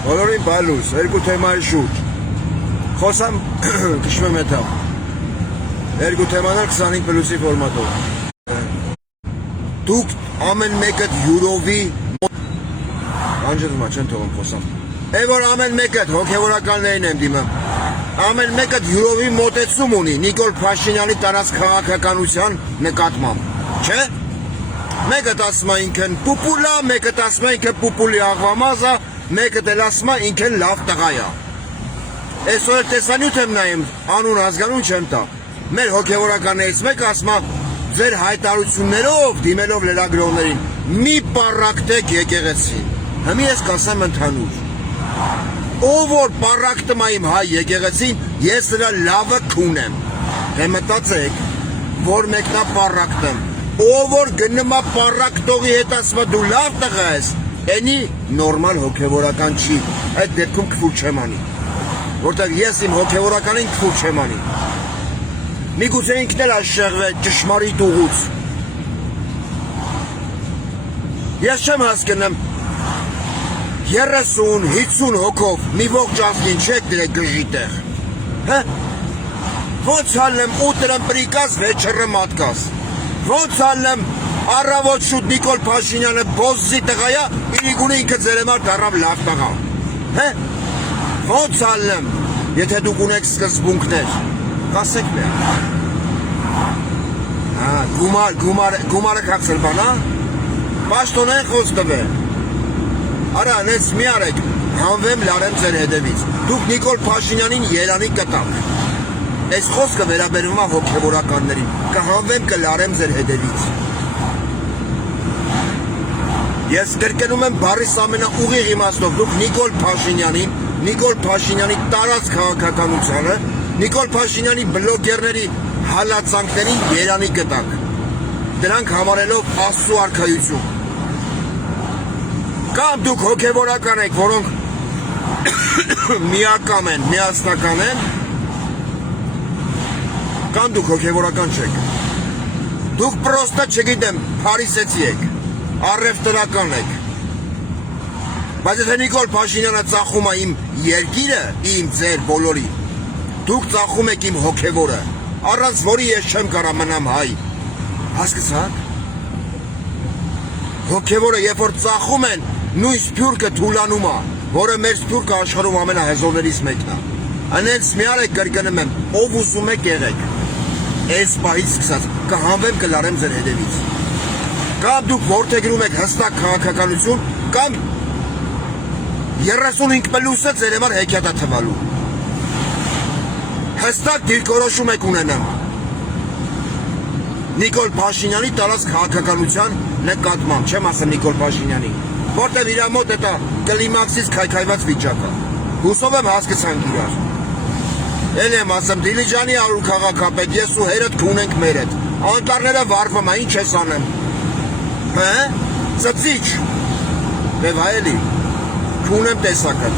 Բոլորին բալուս, երկու թեմայի շուրջ։ Խոսամ քշում եմ հետա։ Երկու թեմանալ 25 պլյուսի ֆորմատով։ Դուք ամեն մեկդ յուրովի անջրումա չեն թողում խոսամ։ Որ ամեն մեկդ հոգևորականներին եմ դիմում։ Ամեն մեկդ յուրովի մոտեցում ունի Նիկոլ Փաշինյանի տարած քաղաքականության նկատմամբ, չէ՞։ Մեկը ասում է ինքն պուպուլա, մեկը ասում է ինքն պուպուլի աղվամազա, մեկը դել ասում է ինքն լավ տղա է։ Այսօր տեսանյութ եմ նայում, անուն ազգանուն չեմ տա։ Մեր հոգևորականներից մեկը ասում է ձեր հայտարարություններով դիմելով լրագրողներին մի պառակտեք եկեղեցին։ Հիմա ես կասեմ ընդհանուր։ Ով որ պառակտում է իմ հայ եկեղեցին, ես նրա լավը քունեմ։ Դե մտածեք, որ մեկնա պառակտում։ Ով որ գնում է պառակտողի հետ ասում է դու լավ տղա ես, այնի նորմալ հոգևորական չի։ Այդ դեպքում քֆուր չեմ անի։ Որտեղ ես իմ հոգևորականին քֆուր չեմ անի։ Միգուցե ինքն էլ աշեղվե ճշմարիտ ուղուց։ Ես չեմ հասկանում 30-50 հոգով մի ողջ ազգին չեք դրեք գժի տեղ։ Հա։ Ոնց ալեմ ուտրեմ պրիկաս վեճերը մատկաս։ Ոնց ալեմ առավոտ շուտ Նիկոլ Փաշինյանը բոզզի տղայա, իրիկունը ինքը ձերեմար դարավ լավ տղա։ Հա։ Ոնց ալեմ, եթե դուք ունեք սկզբունքներ, կասեք մի։ Հա, գումարը կացել բան, հա։ Պաշտոնեն խոսք տվե։ Արա, նենց մի արեք, հանվեմ լարեմ ձեր հետևից։ Դուք Նիկոլ Փաշինյանին Երանի կտաք։ Այս խոսքը վերաբերում է հոգևորականներին։ Կհանվեմ կլարեմ ձեր հետևից։ Ես կրկնում եմ բառիս ամենաուղիղ իմաստով, դուք Նիկոլ Փաշինյանի տարած քաղաքականությանը, Նիկոլ Փաշինյանի բլոգերների հալածանքներին Երանի կտաք։ Դրանք համարելով Աստծո արքայություն։ Կամ դուք հոգևորական եք, որոնք միակամ են, միասնական են, կամ դուք հոգևորական չեք։ Դուք պրոստը չգիտեմ, փարիսեցի եք, առևտրական եք։ Բայց եթե Նիկոլ Փաշինյանը ծախում է իմ երկիրը, իմ ձեր բոլորի, դուք ծախում եք իմ հոգևորը, առանց որի ես չեմ կարա մնամ հայ։ Հասկացաք։ Հոգևորը երբ որ ծախում են, նույն սփյուռքը թուլանում է, որը մեր սփյուռքը աշխարհում ամենահզորներից մեկն է։ Անենց մի արեք կրկնում եմ, ով ուզում եք եղեք։ Այս պահից սկսած կհանվեմ կլարեմ ձեր հետևից։ Կամ դուք որդեգրում եք հստակ քաղաքականություն, կամ 35 պլյուսը ձեր համար հեքիաթ է թվալու։ Հստակ դիրքորոշում եք ունենամ Նիկոլ Փաշինյանի տարած քաղաքականության նկատմամբ, չեմ ասում Նիկոլ Փաշինյանի, որտեղ իր մոտ է կլիմաքսից քայքայված վիճակ է։ Հուսով եմ հասկացանք իրար։ Էլ եմ ասում Դիլիջանի արու քաղաքապետ, ես ու հերդ քունենք մերդ։ Անտառները վառվում է, ինչ ես անեմ։ Հա? Ծծիչ։ Դե վայելի։ Քունեմ տեսակը։